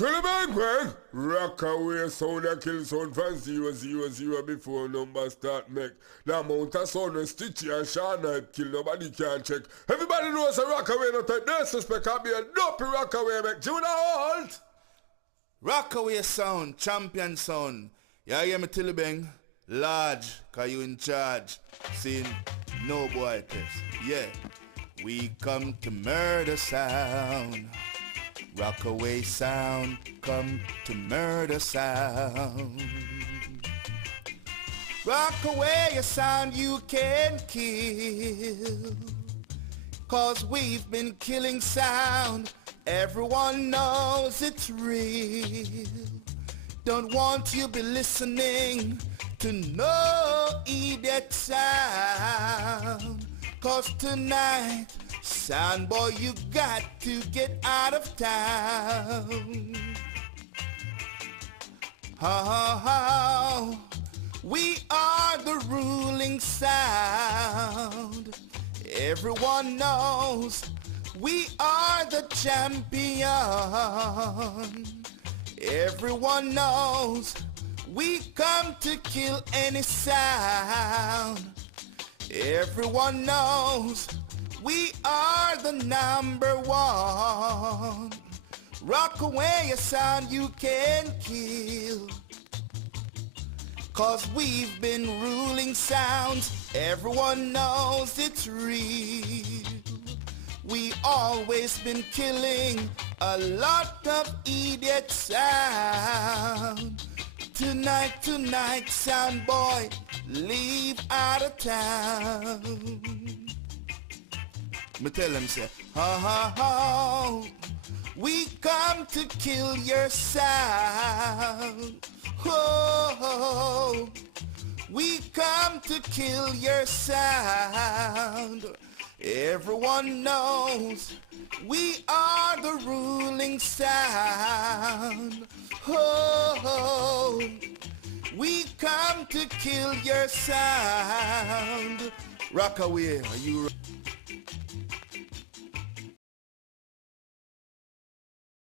Kill the bang bang! Rockaway sound a kill sound from 000 before numbers start make. The amount of sound when Stitchie and Sean Hype kill, nobody can check. Everybody knows a Rockaway not take disrespect, can be a dopey Rockaway make. John Holt! Rockaway Sound, champion sound. You hear me till bang? Large, cause you in charge. Saying no boy test. Yeah. We come to murder sound. Rockaway Sound, come to murder sound. Rockaway Sound you can kill, cause we've been killing sound. Everyone knows it's real. Don't want you be listening to no idiot sound, cause tonight, sound boy, you got to get out of town. Oh, we are the ruling sound. Everyone knows we are the champion. Everyone knows we come to kill any sound. Everyone knows we are the number one. Rockaway Sound you can kill, cause we've been ruling sounds. Everyone knows it's real. We always been killing a lot of idiot sound. Tonight, sound boy, leave out of town. Me tell them say, we come to kill your sound. We come to kill your sound. Everyone knows we are the ruling sound. We come to kill your sound. Rockaway, are you